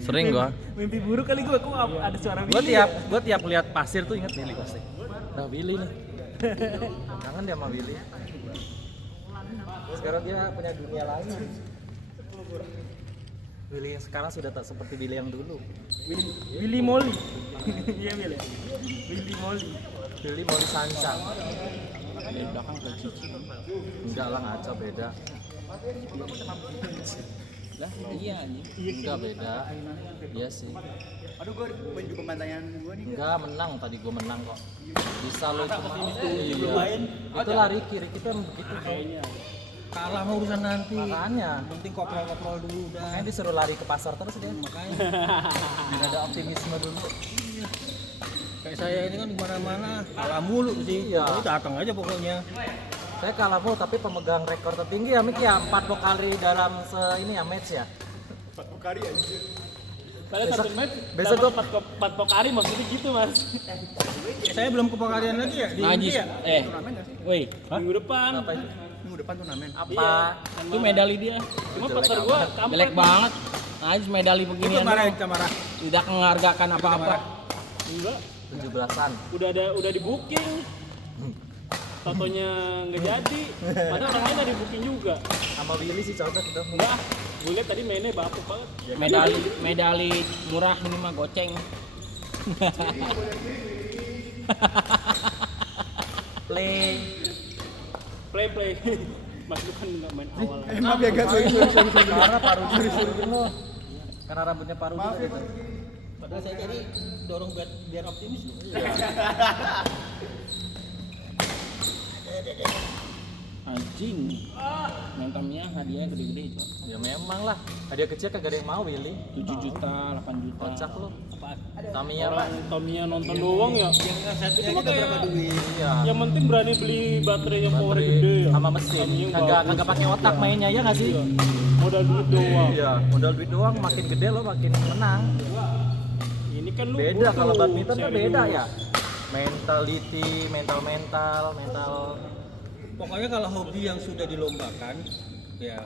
Sering gua. Mimpi buruk kali gua, kok ada suara Willy. Gua tiap lihat pasir tuh inget Willy pasti. Nah, Willy nih. Kangen dia sama Willy. Sekarang dia punya dunia lain. Willy yang sekarang sudah tak seperti Willy yang dulu. Willy Molly. Iya Willy. Willy Molly. Willy Molly Sansa. Di belakang ke Cici. Enggak lah, ngaco beda. Lah iya anjing. Enggak beda. Iya sih. Aduh, gue baju pembantaian gue nih. Enggak, menang tadi gua menang kok. Bisa lo itu. Belum main. Itulah Ricky tuh emang begitu tuh. Kalah mau urusan nanti. Makanya. Penting koprol-koprol dulu udah. Makanya disuruh lari ke pasar terus dia. Makanya. Biar ada optimisme dulu. Kayak saya ini kan di mana-mana kalah mulu sih. Iya. Jadi datang aja pokoknya. Saya kalah mulu tapi pemegang rekor tertinggi ya Mik ya 4 pokari dalam ini ya match ya. 4 pokari anjir. Padahal Besok- satu match besok dapat 4 pokari maksudnya gitu Mas. Saya belum ke pokarian lagi ya di Najis. India. Turnamen enggak sih? Woi, Minggu depan. Apa itu? Minggu depan turnamen. Apa? itu medali dia. Cuma Jelek pasar amat. gua kampret. Jelek banget. Najis medali Itu beginian. kemarin doang. Camara. Tidak menghargakan apa-apa. Enggak. 17-an. Udah di booking. Totonya nggak jadi. Padahal orang lain ada di booking juga. Sama Willy sih cocok udah. Enggak. Gue lihat tadi mainnya bapuk banget. Medali murah ini mah goceng. Play. Play. Mas lu kan nggak main awal. Maaf ya guys, sorry. Karena paru dulu semua. Karena rambutnya paru dulu gitu. Padahal saya jadi dorong biar optimis loh. Anjing. Mentamnya hadiah gede-gede itu. Ya memang lah. Hadiah kecil kagak ada yang mau Willy. 7 juta, 8 juta. Kocak lu. Apaan? Tamiya Pak. Orang Tamiya nonton doang ya. Yang satunya Itu kita kayak- berapa duit? Iya. Yang penting berani beli baterai yang power Baterai gede ya. sama mesin. Tamiya Kagak bagus. pakai otak mainnya ya nggak sih? Iya. Modal duit doang. Iya, modal duit doang makin gede lo makin menang. Ini kan lu Beda butuh kalau badminton kan serius. beda ya. Mental. Pokoknya kalau hobi yang sudah dilombakan, ya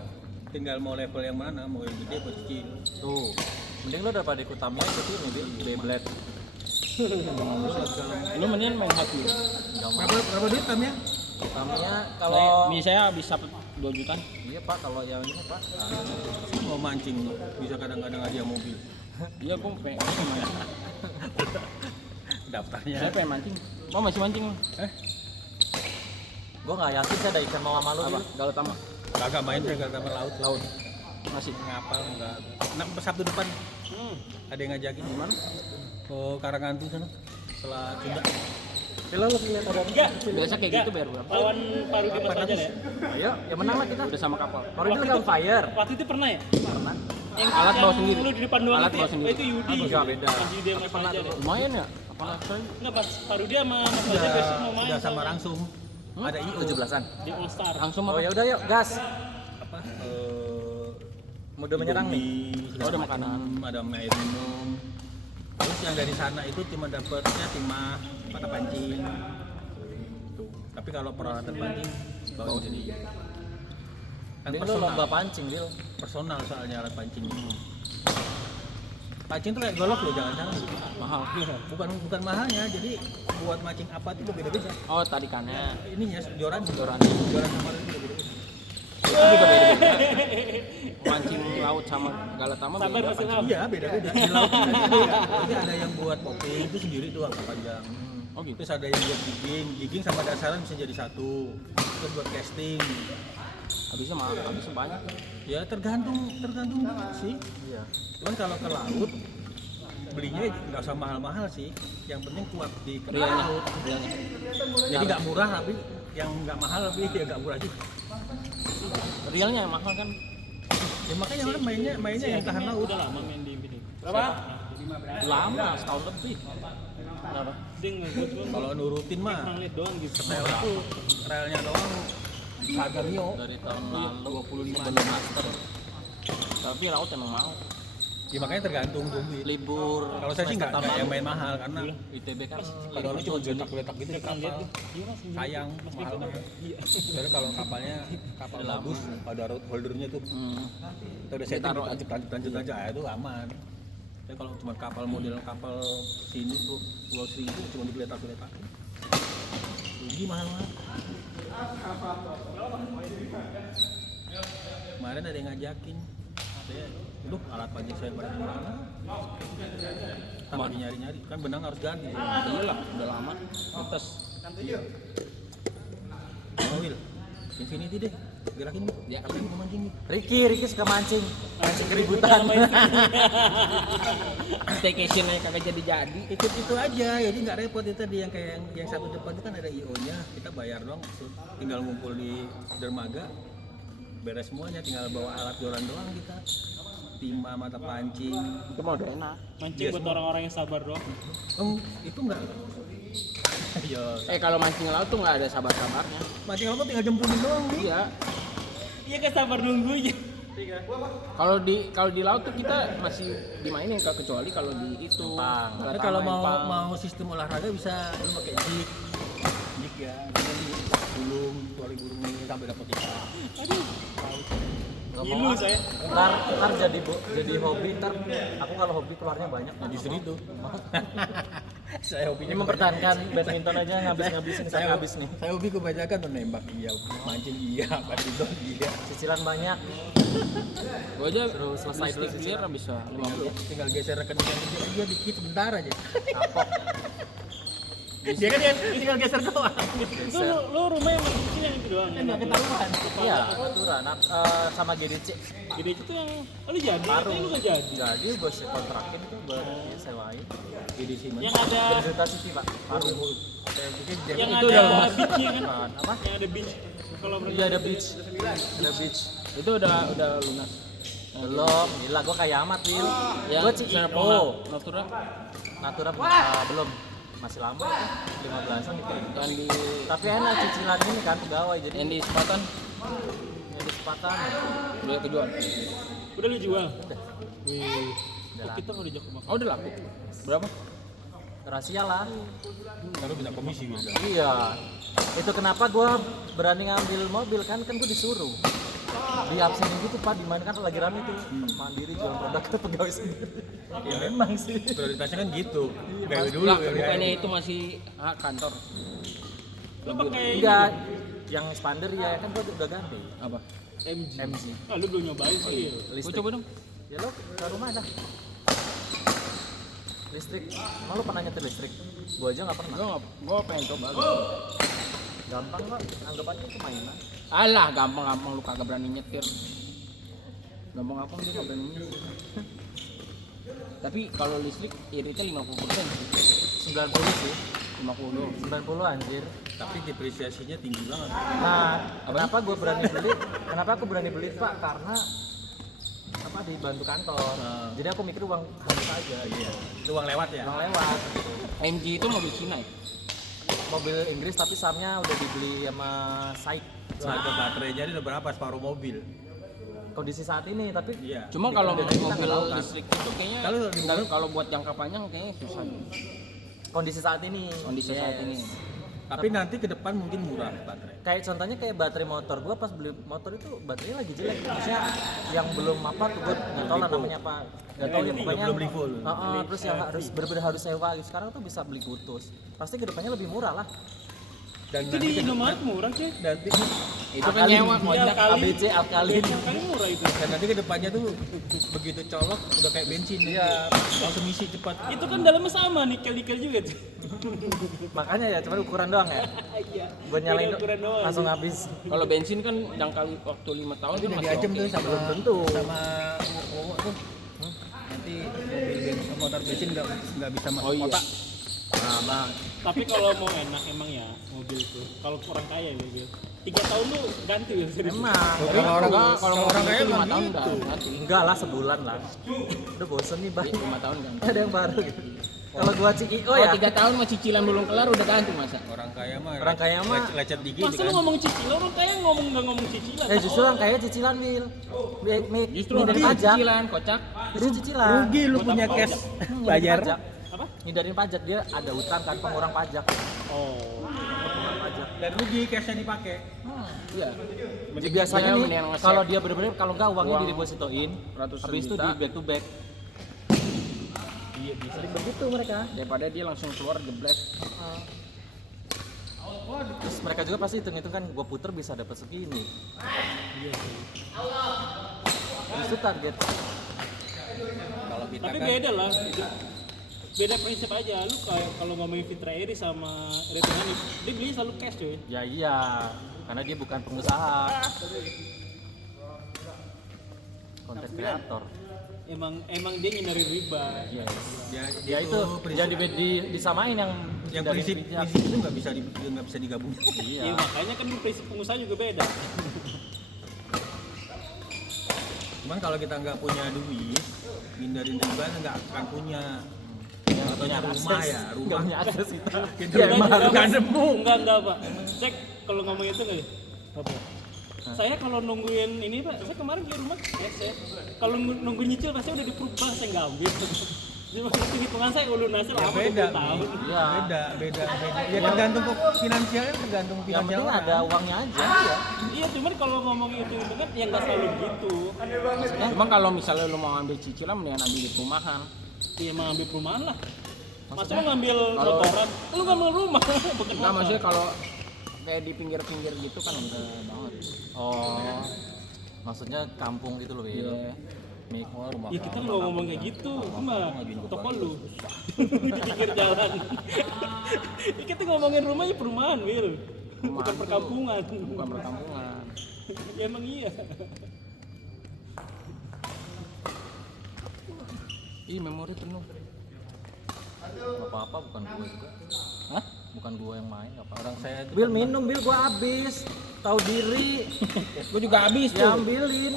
tinggal mau level yang mana, mau yang gede atau kecil. Tuh. Mending lo daripada ikut Tamiya ikut ini Bil, Beyblade. Lu mendingan main Hot Wheels. Enggak mau. Berapa duit tamnya? Tamiya Kalau kalau ini saya bisa 2 juta. iya Pak kalau yang ini Pak. Mau mancing loh, bisa kadang-kadang hadiah mobil. Iya, gua pengen main. Daftarnya. Saya pengen mancing. Mau masih mancing? Gua nggak yakin saya ada ikan mau sama lo Apa? Bil. Galau Tama. Kagak main saya kagak main laut. Masih. Ngapal enggak. Nah, Sabtu depan ada yang ngajakin gimana? Ke Karangantu sana. Setelah Sunda. Bil lo lihat ada Enggak. Biasa kayak gitu bayar berapa? Lawan Paru di Mas Fajar ya. Ayo, ya menang lah kita. Udah sama kapal. Baru itu on fire. Waktu itu pernah ya? Pernah. Yang Alat bawa sendiri. Lu di depan doang Alat itu, bawa ya? sendiri. Oh, itu Yudi. Enggak, beda. Yang Yudi sama Mas Fajar ya? Lumayan ya? Apa saya? Enggak pas Paru dia sama Mas Fajar besok mau main. Sudah sama langsung. Ada IO 17-an. Di All Star. Langsung Oh apa? ya udah yuk, gas. apa? Mode menyerang nih. Indomie, Oh, ada segala makanan. macam, ada air minum. Terus yang dari sana itu cuma dapatnya timah, mata pancing. Tuh. Tapi kalau peralatan pancing bawa sendiri. Kan Mending lo lomba personal, pancing, Bil. personal soalnya alat pancing. Pancing tuh kayak golok loh, jangan salah. Mahal. Bukan mahalnya, jadi buat mancing apa itu beda-beda. Oh, tarikannya. Ininya joran Joran. joran sama itu beda-beda. Itu juga beda-beda. Mancing laut sama Galatama Sabar beda. Mas Ilham. Iya beda-beda. Di laut kan beda. Jadi ada yang buat popping itu sendiri tuh angka panjang. Oh gitu. Terus ada yang buat gigging sama dasaran bisa jadi satu. Terus buat casting. Habisnya mahal, habisnya banyak. Ya tergantung sih. Iya. Cuman kalau ke laut belinya nggak usah mahal-mahal sih. Yang penting kuat di Realnya, laut. realnya. Jadi nggak murah tapi yang nggak mahal tapi ya nggak murah juga. Realnya yang mahal kan. Ya makanya orang mainnya yang tahan laut. Udah lama main di ini. Berapa? Lama, setahun lebih. Kenapa? Ding, gue cuma Kalau nurutin mah pernah lihat doang gitu. rel itu relnya doang harga Mio. Dari tahun lalu 25 belum master. Tapi laut emang mau. Ya makanya tergantung duit. libur. Kalau saya sih nggak semester yang main mahal karena ITB kan pada orang cuma geletak-geletak gitu di kapal. Sayang mahal. Soalnya kalau kapalnya kapal bagus, pada holdernya tuh kita udah setting lanjut aja ya itu aman. Tapi kalau cuma kapal model kapal sini tuh Pulau Seribu cuma digeletak-geletak. Rugi mahal. Kemarin ada yang ngajakin, saya, aduh alat pancing saya pada mana? Lagi nyari-nyari, kan benang harus ganti. Iyalah, udah lama. Pantes. Iya. Will, Infinity deh, gerakin nih. Ya. Apa yang mau mancing nih? Ricky suka mancing keributan. Staycation aja kagak jadi. Ikut itu aja, jadi nggak repot itu tadi yang kayak yang satu depan itu kan ada IO-nya, kita bayar doang, tinggal ngumpul di dermaga, beres semuanya, tinggal bawa alat joran doang kita. Timah, mata pancing. Itu mah udah enak. Mancing buat orang-orang yang sabar doang. Itu enggak. Iya. Kalau mancing laut tuh nggak ada sabar-sabarnya. Mancing lama tinggal jemputin doang nih. Iya. Iya kan sabar nunggunya. Kalau di laut tuh kita masih dimainin kecuali kalau di itu. Tapi kalau mau sistem olahraga bisa lu pakai jig ya, gulung, tuali burung ini sampai dapat ikan. Aduh. Gak Gilu mau. saya. Ntar jadi hobi, ntar aku kalau hobi keluarnya banyak. Nah justru itu. Saya hobinya Ini mempertahankan badminton aja ngabis-ngabisin sampai habis nih. Saya hobi kebanyakan menembak iya, mancing iya, badminton iya. Cicilan banyak. Gua aja Suruh selesai dulu listrik clear bisa 50. Tinggal geser rekeningnya aja dikit sebentar aja. Kapok. Dia kan tinggal geser doang. Lu rumah yang masih kecil yang itu doang. Enggak ketahuan. Iya, aturan. Sama GDC. Gede itu yang lu jadi, Paruh. katanya lu nggak jadi. Jadi gue kontrakin itu buat sewain. Jadi sih Yang ada Berjuta City Pak. Paruh. yang itu ada udah beach-nya kan? Apa? Yang ada beach. Kalau Iya ada beach. Ada beach. Itu udah lunas. Belum, gila gue kayak amat, Wil. Ya, Gue Natura. Natura belum. Masih lama itu, 15-an gitu. Yang di Tapi enak cicilan ini kan pegawai jadi yang di Sepatan yang di sepatan. udah kejual. udah lu jual. Udah. Wih. Udah Kok kita nggak dijak ke Oh, udah laku. Berapa? Rahasia lah. kalau bisa komisi bisa. Iya. Itu kenapa gue berani ngambil mobil kan gue disuruh. Di absen gitu Pak, dimana kan lagi rame tuh. Mandiri jual produk ke pegawai sendiri. Ya memang sih. Prioritasnya kan gitu. Dari dulu Lah, ya. bukannya itu masih kantor. Lu pakai ini Enggak, yang expander ya kan gue udah ganti. Apa? MG. MG. Ah, lu belum nyobain sih. Gua Listrik. coba dong. Ya lo ke rumah dah. Listrik. Emang lo pernah nyetir listrik? Gua aja nggak pernah. Gua pengen coba. Gampang kok, anggap aja itu mainan. Alah, gampang-gampang lu kagak berani nyetir. Gampang-gampang dia nggak berani nyetir. Tapi kalau listrik iritnya 50% sih. 90 sih. 50. 90 anjir. Tapi depresiasinya tinggi banget. Nah, kenapa gue berani beli? Kenapa aku berani beli Pak? Karena apa dibantu kantor. Jadi aku mikir uang habis aja. Iya. Itu uang lewat ya. Uang lewat. Gitu. MG itu mobil Cina ya? Mobil Inggris tapi samnya udah dibeli sama SAIC. Harga baterainya ini udah berapa separuh mobil. Kondisi saat ini tapi Iya. Cuma kalau Kita nggak mobil tahu kan. listrik itu kayaknya kalau buat jangka panjang kayaknya susah. kondisi saat ini. Kondisi saat Yes. ini. Tapi nanti ke depan mungkin murah baterai. Kayak contohnya kayak baterai motor gua pas beli motor itu baterainya lagi jelek. Maksudnya yang belum apa tuh gua nggak tahu lah namanya apa. Nggak tahu ya pokoknya. belum beli full. Terus yang harus bener-bener harus sewa gitu. Sekarang tuh bisa beli kutus. Pasti kedepannya lebih murah lah. Dan Itu di Indomaret murah sih. nanti Itu kan nyewa Iya, kali. ABC alkalin. Yang kali murah itu. dan nanti ke depannya tuh begitu colok udah kayak bensin. Iya. Langsung isi cepat. Itu kan dalamnya sama nikel-nikel juga tuh. Makanya ya cuma ukuran doang ya. Iya. Buat nyalain Beda ukuran doang. langsung habis. Kalau bensin kan jangka waktu 5 tahun kan Udah masih diajem oke. tuh sama Belum tentu. sama Wowo tuh. Nanti mobil bensin motor bensin nggak bisa masuk Oh iya. kota. Nah, Bang. Tapi kalau mau enak emang ya mobil tuh. Kalau orang kaya ya mobil. 3 tahun lu ganti ya serius. Emang. Kalau orang Kalau orang kaya 5 emang tahun gitu. udah ganti. Enggak lah sebulan lah. Udah bosen nih Bang. 5 tahun ganti. Ada yang baru gitu. Kalau gua CEO Oh ya. 3 tahun mah cicilan belum kelar udah ganti masa. Orang kaya mah lecet dikit Masa lu kan. ngomong cicilan, orang kaya nggak ngomong cicilan. Justru orang kaya cicilan Wil. Justru Hindarin rugi pajak. cicilan kocak. Itu cicilan. Rugi lu Buat punya apa cash Hindarin bayar. pajak. Apa? Hindarin pajak, dia ada utang kan, pengurang pajak. Oh. Pengurang pajak. Dan rugi cashnya dipakai. Iya. Jadi biasanya Dia nih mendingan nge-save. kalau dia bener-bener kalau nggak uangnya Uang didepositoin, ratusan habis itu juta. di back to back. Iya bisa. Sering begitu mereka. Daripada dia langsung keluar geblek. Terus mereka juga pasti hitung-hitung kan, gua puter bisa dapat segini. Iya sih. Itu target. Kalau kita Tapi kan beda lah. Beda prinsip aja. Lu kayak kalau ngomongin Fitra Eri sama Retu Hanif, dia beli selalu cash cuy. Ya iya, karena dia bukan pengusaha. Konten kreator. Emang dia ngindarin riba. Iya. ya, Ya itu jadi disamain yang dari prinsip pijak. itu nggak bisa digabung. Iya Iya. makanya kan prinsip pengusaha juga beda. Cuman kalau kita nggak punya duit, hindarin riba nggak akan punya. Contohnya rumah ya, Nggak rumah. punya akses itu. Gitu, Ya, emang emang. nggak nemu. Enggak Pak. Cek kalau ngomong itu enggak ya? Apa? Saya kalau nungguin ini Pak, saya kemarin di rumah ya. Kalau nunggu nyicil pasti udah di-approve Pak, saya nggak ambil. Cuma hitungan saya lunas lama Beda, 20 tahun. Iya. beda. Ya tergantung kok finansialnya tergantung Yang finansial. penting orang. ada uangnya aja. Iya. Iya, cuman kalau ngomong itu kan ya nggak selalu gitu. Cuma kalau misalnya lu mau ambil cicilan mendingan ambil di perumahan. Iya, mau ambil perumahan lah. Masa lu ngambil Kalau- motoran, lu ngambil rumah, bukan Enggak motor. maksudnya kalau kayak di pinggir-pinggir gitu kan udah banget. Oh. Maksudnya kampung gitu loh, Wil. Iya. Rumah. Ya kita nggak ngomong kayak gitu, cuma toko lu di pinggir jalan. Ya, kita ngomongin rumahnya perumahan, Wil. Bukan perkampungan. Bukan perkampungan. Ya, emang iya. Ih, memori penuh. Gak apa-apa, bukan gua juga. Hah? Bukan gua yang main, gak apa-apa. Orang saya tuh Bil minum, Bil, gua habis. Tahu diri. Gue juga habis Ya tuh. ambilin.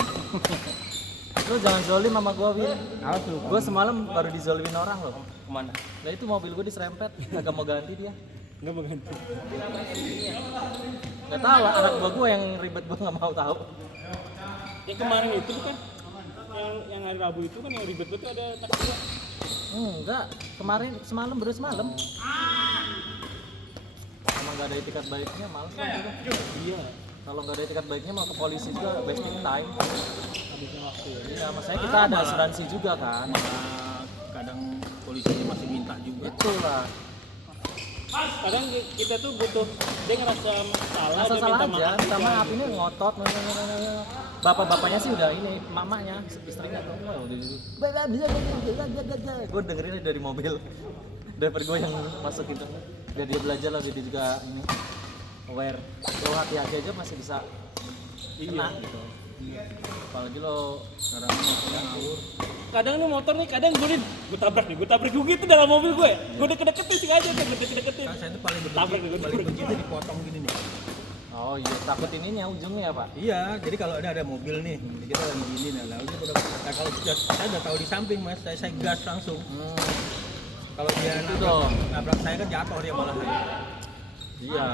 Lu jangan zolim sama gua, Bil. Apa tuh? Gua semalam baru dizolimin orang loh. Kemana? Nah itu mobil gua diserempet, kagak mau ganti dia. Nggak mau ganti. Gak tahu lah, anak gua yang ribet gua nggak mau tahu. Yang kemarin itu bukan? Yang hari Rabu itu kan yang ribet betul ada taksi. Enggak, kemarin baru semalam. Emang gak ada etikat baiknya, males lah juga. Iya. Kalau nggak ada etikat baiknya mau ke polisi juga wasting time. Habisnya waktu. Iya, maksudnya kita ada asuransi juga kan. kadang polisinya masih minta juga. Itulah. Kadang kita tuh butuh dia ngerasa salah, Asal dia salah minta aja, maaf. sama api ini ngotot. Bapak-bapaknya sih udah ini, mamanya, istrinya tuh gue dengerin dari mobil daripada gue yang masuk itu. Biar dia belajar lah, biar dia juga ini aware. Lo hati-hati aja masih bisa kena gitu. Apalagi lo sekarang motornya ngawur. Kadang nih motor nih, kadang gue tabrak gitu dalam mobil gue. Gue deket-deketin sih aja kan, gue deket-deketin. Kan saya tuh paling Tabrak nih, benci, paling benci itu dipotong gini nih. Oh iya, takut ininya ujungnya ya Pak. Iya, jadi kalau ada mobil nih, kita lagi gini nah kalau saya udah tahu di samping mas, saya gas langsung. Kalau dia Itu dong. nabrak saya kan jatuh dia malah. Iya.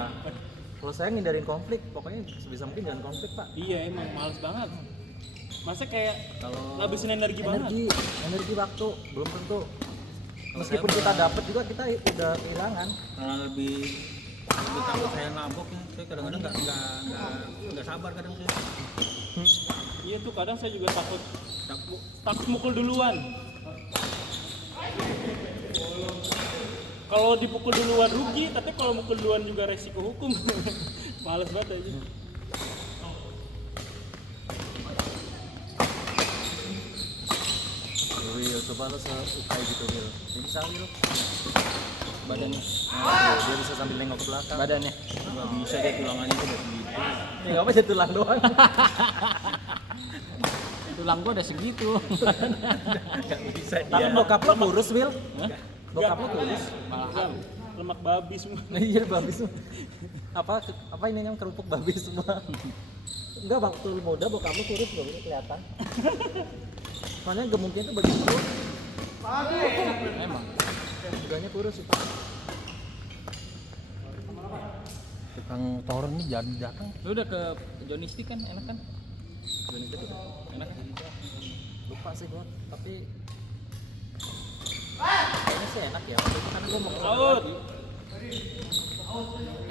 Kalau saya ngindarin konflik, pokoknya sebisa mungkin jangan konflik Pak. Iya emang males banget. Masa kayak Kalau ngabisin energi banget. energi waktu belum tentu. Kalau Meskipun saya kita dapat juga kita udah kehilangan. Malah lebih takut saya nabok ya. Saya kadang-kadang nggak sabar kadang saya. Iya tuh kadang saya juga takut Takut mukul duluan. Kalau dipukul duluan rugi, tapi kalau mukul duluan juga resiko hukum. Males banget aja. Will, coba lo kayak gitu Will. Bisa Will. Badannya. Nah, dia bisa sambil nengok ke belakang. Badannya. nggak bisa dia tulangannya tuh udah segitu. Ya nggak apa jadi tulang doang. Tulang gua ada segitu. Nggak bisa Tapi dia. bokap lo kurus Will. Bokap lo kurus. Enggak, lemak babi semua. Iya babi semua. Apa ini yang kerupuk babi semua. Enggak waktu muda bokap lo kurus loh, ini kelihatan. Soalnya gemuknya tuh begitu. Emang. Harganya kurus itu. Tukang toren ini jadi datang. Lu udah ke Johnny Stick kan, enak kan? Johnny Stick udah. Enak. Lupa sih gua, tapi kayaknya sih enak ya. Waktu itu kan gua mau ke sana Out. lagi.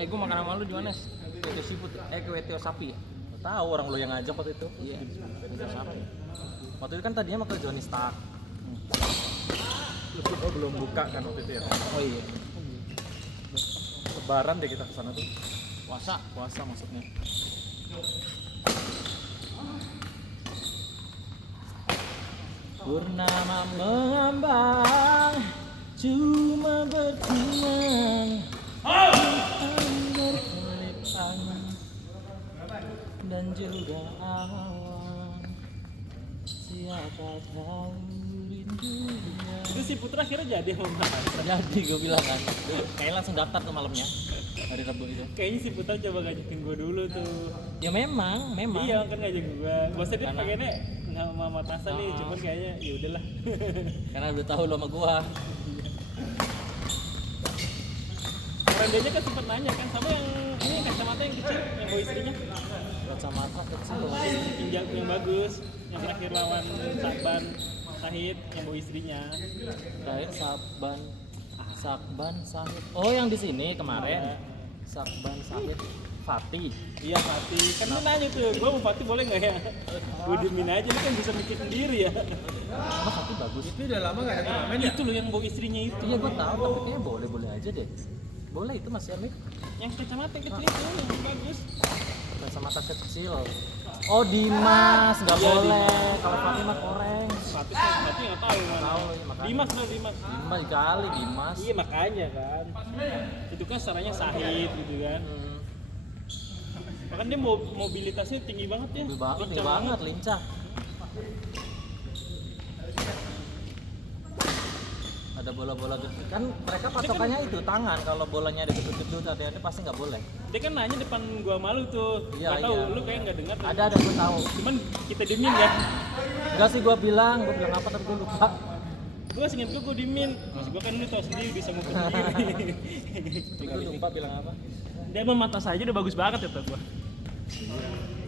Gua makan sama lu di mana? Ke Seafood, ke WTO Sapi ya? Nggak tahu orang lu yang ngajak waktu itu. Iya. WTO Sapi. Waktu itu kan tadinya mau ke Johnny Stark. Terus gua belum buka kan waktu itu ya. Oh iya. Lebaran deh kita ke sana tuh. Puasa maksudnya. Purnama mengambang, cuma berteman. Berkelipang dan juga awan. Siapa tahu rindunya. Itu si Putra akhirnya jadi sama Mas. Jadi gue bilang kan, kayaknya langsung daftar tuh malamnya hari Rabu itu. Kayaknya si Putra coba ngajakin gue dulu tuh. Ya memang. Iya kan ngajak gue. Gua sedih Karena- pengennya nggak sama Matasa nih, cuman kayaknya ya udahlah. Karena udah tahu lo sama gua. Rendenya kan sempat nanya kan sama yang ini yang kacamata yang kecil, yang bawa istrinya. Kacamata kecil. Yang bagus, yang terakhir lawan Saban Sahid yang bawa istrinya. Terakhir Sakban Sahid. Oh yang di sini kemarin. Sakban Sahid Fatih. Iya Fatih, kan lu nanya tuh, gua mau Fatih boleh nggak ya? Gua diemin aja, lu kan bisa mikir sendiri ya. Emang Fatih bagus. Itu udah lama nggak ada turnamen ya? Itu loh yang bawa istrinya itu. Iya gua tahu tapi kayaknya boleh aja deh. Boleh itu masih Amik. Yang kacamata yang kecil itu yang bagus. Kacamata kecil. Oh Dimas nggak Iya, boleh. Dimas. Kalau Fatih mah koreng. Fatih nggak tahu mana. Tahu ya makanya. Dimas lah Dimas. Dimas kali Dimas. Iya makanya kan. Itu kan caranya Sahid gitu kan. Bahkan dia mobilitasnya tinggi banget ya. Tinggi banget, Lincah banget, lincah. Ada bola-bola gitu. Kan mereka patokannya itu tangan. Kalau bolanya ada gedut-gedut, ada pasti nggak boleh. Dia kan nanya depan gua malu tuh. Iya, Nggak tahu, iya. lu kayak nggak dengar. Ada gua tahu. Cuman kita diemin ya. Enggak sih gua bilang apa tapi gua lupa. Gua singkat gua diemin. Mas gua kan lu tau sendiri bisa mau sendiri. Gua lupa bilang apa. Dia emang mata saja udah bagus banget ya tuh gua.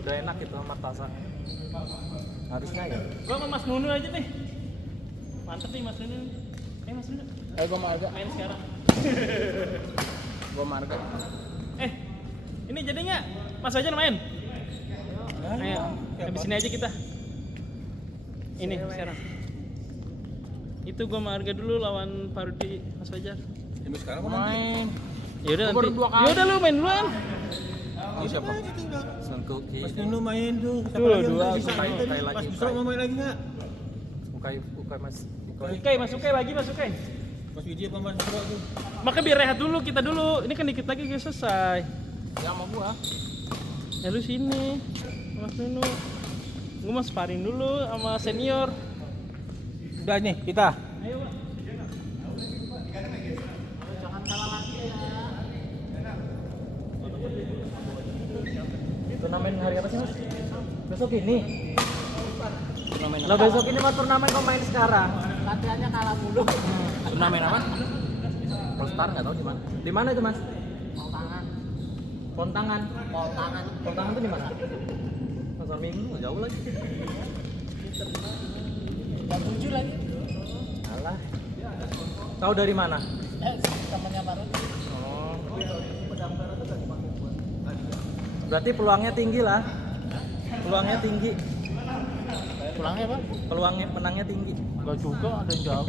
Udah enak itu sama tasan. Harusnya ya. Gua sama Mas Nunu aja nih. Mantep nih Mas Nunu. Mas Nunu Gua marga. main sekarang. Gua marga. Ini jadi nggak? Mas Fajar main? Ayo, habis sini aja kita. Ini sekarang. Itu gua sama Arga dulu lawan Parudi Mas Fajar. Sampai sekarang kok nanti. Main. Ya udah Gua baru nanti. 2 kali. Ya udah lu main duluan. Oh, siapa? Sengkuk. Mas Nino main tuh. Siapa Tuh, lagi yang dua, sisa Ukai tadi? lagi, Mas Ukai. Busro mau main lagi nggak? Ukai Mas. Oke, masuk lagi, masuk Mas Widi apa Mas Busro tuh? Maka biar rehat dulu kita dulu. Ini kan dikit lagi guys selesai. Ya sama gua. Ya lu sini. Mas Nunu. Gua mau sparring dulu sama senior. Udah nih kita. Ayo, Pak. Turnamen hari apa sih Mas? Besok ini. Turnamen Lah besok ini mah turnamen kok main sekarang. Latihannya kalah mulu. Turnamen apa? All Star nggak tahu di mana. Di mana itu Mas? Mau tangan, Pontangan. mau tangan. Pontangan itu di mana? Pasar Minggu nggak jauh lagi. Gak 7 lagi. Alah. Tahu dari mana? Temennya baru. Oh. Berarti peluangnya tinggi lah. Peluangnya tinggi. Pulangnya Pak? Peluangnya menangnya tinggi. Enggak juga, ada yang jauh.